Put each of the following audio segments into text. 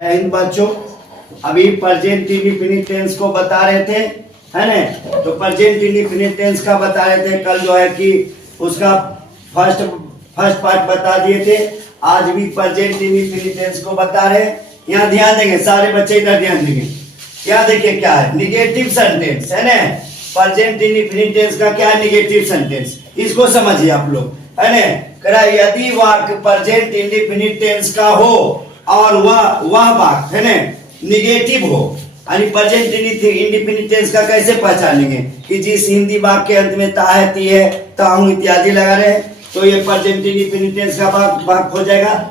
इन बच्चों अभी present indefinite tense को बता रहे थे, है ना। तो प्रेजेंट इंडेफिनिट टेंस का बता रहे थे कल, जो है कि उसका फर्स्ट पार्ट बता दिए थे। आज भी प्रेजेंट इंडेफिनिट टेंस को बता रहे हैं। यहाँ ध्यान देंगे सारे बच्चे, इधर ध्यान देंगे। क्या देखिए क्या है, निगेटिव सेंटेंस है ना। प्रेजेंट इंडेफिनिट टेंस का क्या है, निगेटिव सेंटेंस। इसको समझिए आप लोग, है ना। करा यदि वाक्य प्रेजेंट इंडेफिनिट टेंस का हो और वह वाक्य है ना निगेटिव हो, यानी प्रेजेंट इंडेफिनिट टेंस का कैसे पहचानेंगे कि जिस हिंदी वाक्य के अंत में ता है, ती है, ताहू इत्यादि लगा रहे हैं, तो ये प्रेजेंट इंडेफिनिट टेंस का वाक्य हो जाएगा।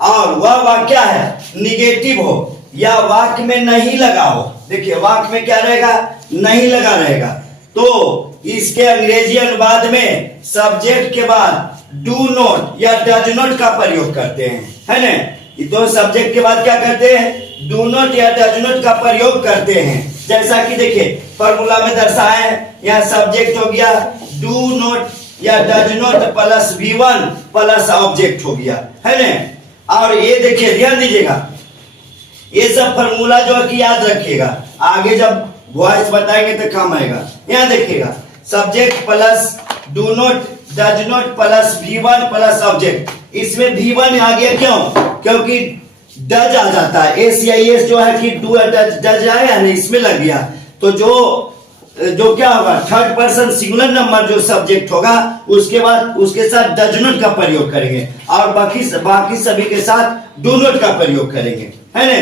और वह वाक्य क्या है, निगेटिव हो या वाक्य में नहीं लगा हो। देखिए वाक्य में क्या रहेगा, नहीं लगा रहेगा, तो इसके अंग्रेजी अनुवाद में सब्जेक्ट के बाद डू नॉट या डज नॉट का प्रयोग करते हैं, है ना। ये दो सब्जेक्ट के बाद क्या करते हैं, डू नॉट या डज नॉट का प्रयोग करते हैं। जैसा कि देखिए फॉर्मूला में दर्शाया है, यहाँ सब्जेक्ट हो गया डू नॉट या does not plus V1 plus object हो गया, है ना। और ये देखिए ध्यान दीजिएगा, ये सब फॉर्मूला जो है कि याद रखिएगा, आगे जब वॉइस बताएंगे तो काम आएगा। यहाँ देखिएगा subject plus do not does not plus V1 plus object. इसमें V1 आ गया, क्यों, क्योंकि डज आ जाता है, एस जो है कि डू डज आया है, इसमें लग गया। तो जो क्या होगा, थर्ड पर्सन सिंगुलर नंबर जो सब्जेक्ट होगा उसके बाद उसके साथ डज नॉट का प्रयोग करेंगे और बाकी सभी के साथ डू नॉट का प्रयोग करेंगे, है ना।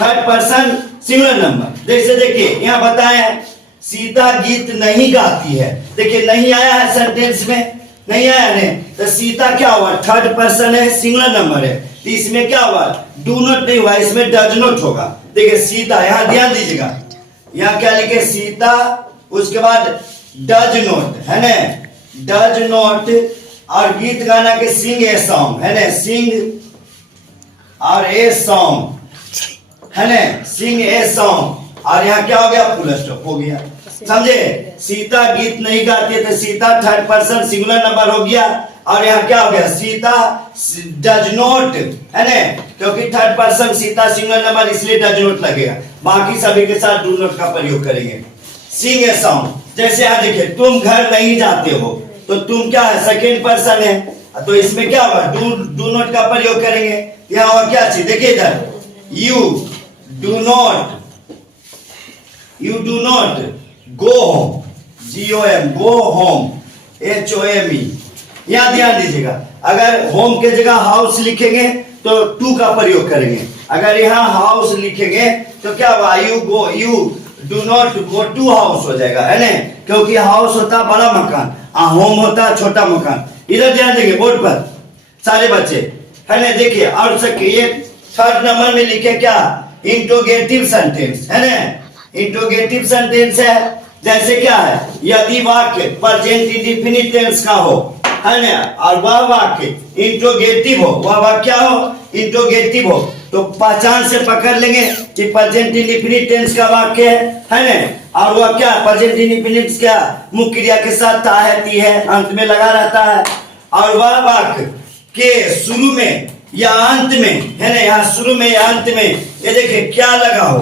Third person singular number. जैसे देखिए यहाँ बताया है सीता गीत नहीं गाती है। देखिए नहीं आया है सेंटेंस में, नहीं आया नहीं, तो सीता क्या हुआ, थर्ड पर्सन है, सिंगुलर नंबर है, तो इसमें क्या हुआ, डू नॉट नहीं हुआ, इसमें डज नॉट होगा। देखिए सीता, यहाँ ध्यान दीजिएगा, यहाँ क्या लिखे सीता, उसके बाद डज नॉट, है ना, डज नॉट, और गीत गाना के सिंग ए सॉन्ग, है ना, सिंग और ए सॉन्ग, है ना, सिंग ए सॉन्ग। और यहाँ क्या हो गया, फुल स्टॉप हो गया, समझे। सीता गीत नहीं गाती है तो Sita third person singular number हो गया, और यहाँ क्या हो गया, सीता डज नॉट, है ना, क्योंकि third person Sita singular number इसलिए डज नॉट लगेगा, बाकी सभी के साथ डू नॉट का प्रयोग करेंगे। सिंग ए सॉन्ग, जैसे यहाँ देखिए तुम घर नहीं जाते हो, तो तुम क्या है, सेकेंड पर्सन है, तो इसमें क्या होगा, डू नॉट का प्रयोग करेंगे। यहाँ और क्या चीज, देखिए इधर you do not go home, GOM go home, HOME। यहाँ ध्यान दीजिएगा, अगर होम के जगह हाउस लिखेंगे तो टू का प्रयोग करेंगे, अगर यहाँ हाउस लिखेंगे तो क्या हुआ, you do not go to house हो जाएगा, है ना, क्योंकि हाउस होता बड़ा मकान और होम होता छोटा मकान। इधर ध्यान देंगे बोर्ड पर सारे बच्चे, है ना। देखिए और ये थर्ड नंबर में लिखे क्या, इंट्रोगेटिव सेंटेंस, है ना, इंट्रोगेटिव सेंटेंस है। जैसे क्या है, यदि वाक्य प्रेजेंट इंडेफिनिट टेंस का हो, है ना, और वह वाक्य इंट्रोगेटिव हो, वह वाक्य क्या हो, इंट्रोगेटिव हो, तो पहचान से पकड़ लेंगे कि प्रेजेंट इंडेफिनिट टेंस का वाक्य है ना। और वह क्या, प्रेजेंट इंडेफिनिट क्या, मुख्य क्रिया के साथ ता है, ती है, अंत में लगा रहता है, और वह वाक्य के शुरू में या अंत में, है ना, यहाँ शुरू में या अंत में ये देखिए क्या लगा हो,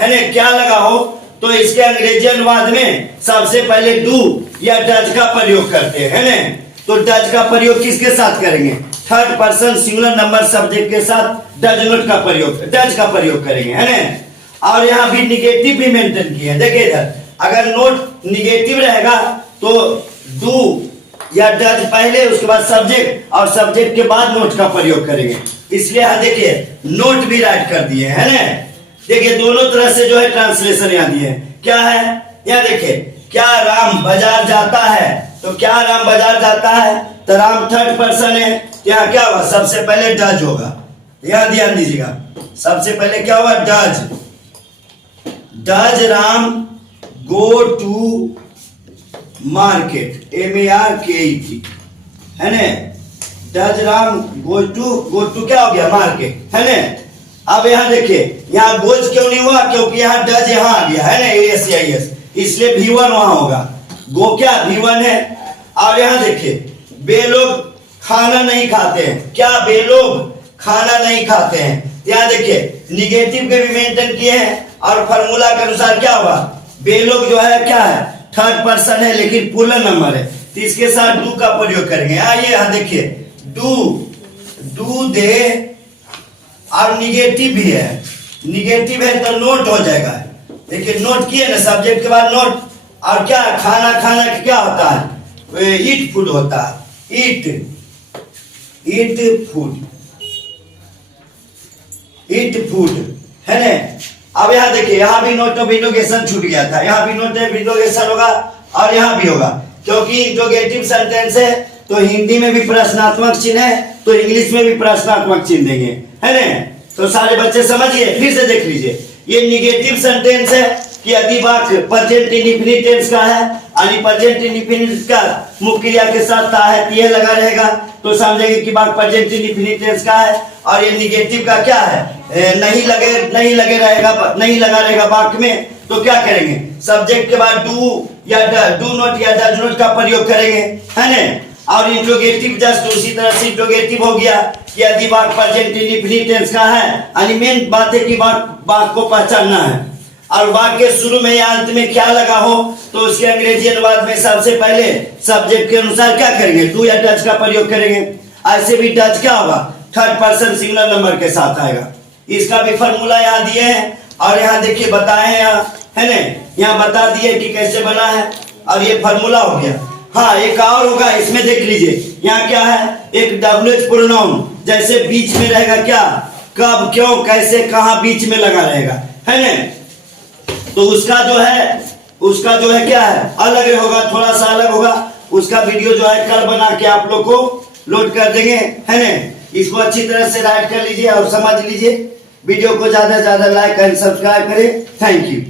है ना, क्या लगा हो, तो इसके अंग्रेजी अनुवाद में सबसे पहले डू या डज का प्रयोग करते हैं, है ना। तो डज का प्रयोग किसके साथ करेंगे, third person singular number subject के साथ डज नॉट का प्रयोग, डज का प्रयोग करेंगे, है ना। और यहाँ भी निगेटिव भी मेंटेन किया है। देखिए इधर अगर नोट निगेटिव रहेगा तो डू या डज पहले, उसके बाद सब्जेक्ट, और सब्जेक्ट के बाद नोट का प्रयोग करेंगे, इसलिए यहाँ देखिए नोट भी राइट कर दिए, है ना। देखिए दोनों तरह से जो है ट्रांसलेशन यहाँ दिए, क्या है, यहाँ देखिए क्या राम बाजार जाता है, तो क्या राम बाजार जाता है, तो राम थर्ड पर्सन है, यहाँ क्या होगा, सबसे पहले डज होगा। यहाँ ध्यान दीजिएगा, सबसे पहले क्या होगा, does Ram go to market, MARKET, है ना, डज राम गो टू क्या हो गया, मार्केट, है ना। अब यहाँ देखिए यहाँ गोज क्यों नहीं हुआ, क्योंकि यहाँ डज यहाँ आ गया, है ना, ASIS, इसलिए V1 वहां होगा, गो क्या V1 है। और यहाँ देखिए बे लोग खाना नहीं खाते हैं, क्या बे लोग खाना नहीं खाते हैं, यहाँ देखिए निगेटिव के भी मेंटेन किए हैं और फार्मूला के अनुसार क्या होगा, बे लोग जो है क्या है, थर्ड पर्सन है लेकिन पुलर नंबर है, तो इसके साथ डू का प्रयोग करेंगे। आइए यहाँ देखिए डू दे और निगेटिव भी है, निगेटिव है तो नोट हो जाएगा। देखिए नोट किए ना, सब्जेक्ट के बाद नोट, और क्या खाना, खाना क्या होता है, ईट फूड होता है, ईट फूड है ना। अब यहाँ देखिए यहाँ भी नोट ऑफ इंट्रोगेशन छूट गया था, यहाँ भी नोट ऑफ इंट्रोगेशन होगा और यहाँ भी होगा, क्योंकि इंट्रोगेटिव सेंटेंस है तो हिंदी में भी प्रश्नात्मक चिन्ह है तो इंग्लिश में भी प्रश्नात्मक चिन्ह देंगे, है ना। तो सारे बच्चे समझिए, फिर से देख लीजिए, ये निगेटिव सेंटेंस है कि यदि वाक्य प्रेजेंट इंडेफिनिट टेंस का है यानी प्रेजेंट इंडेफिनिट का मुख्य क्रिया के साथ ता है ती लगा रहेगा तो समझेंगे कि वाक्य प्रेजेंट इंडेफिनिट टेंस का है। और ये निगेटिव का क्या है, नहीं लगा रहेगा वाक्य में, तो क्या करेंगे, सब्जेक्ट के बाद डू या डू नॉट या डज नॉट का प्रयोग करेंगे, है ना। और इंट्रोगेटिव जस्ट उसी तरह से इंट्रोगेटिव हो गया कि यदि वाक्य प्रेजेंट इंडेफिनिट टेंस का है यानी मेन बात है कि वाक्य को पहचानना है और वाक्य के शुरू में या अंत में क्या लगा हो तो उसके अंग्रेजी अनुवाद में सबसे पहले सब्जेक्ट के अनुसार क्या करेंगे, डू या डज का प्रयोग करेंगे। ऐसे भी डज क्या होगा, थर्ड पर्सन सिंगुलर नंबर के साथ आएगा। इसका भी फॉर्मूला यहाँ दिए हैं और यहाँ देखिए बताए हैं, यहाँ है ना, यहाँ बता दिए कि कैसे बना है और ये फॉर्मूला हो गया। हाँ एक और होगा, इसमें देख लीजिए यहाँ क्या है, एक WH प्रोनाउन जैसे बीच में रहेगा क्या, कब, क्यों, कैसे, कहाँ, बीच में लगा रहेगा, है ना। तो उसका जो है क्या है, अलग होगा, थोड़ा सा अलग होगा। उसका वीडियो जो है कल बना के आप लोग को लोड कर देंगे, है ना। इसको अच्छी तरह से राइट कर लीजिए और समझ लीजिए। वीडियो को ज्यादा से ज्यादा लाइक एंड सब्सक्राइब करें। Thank you.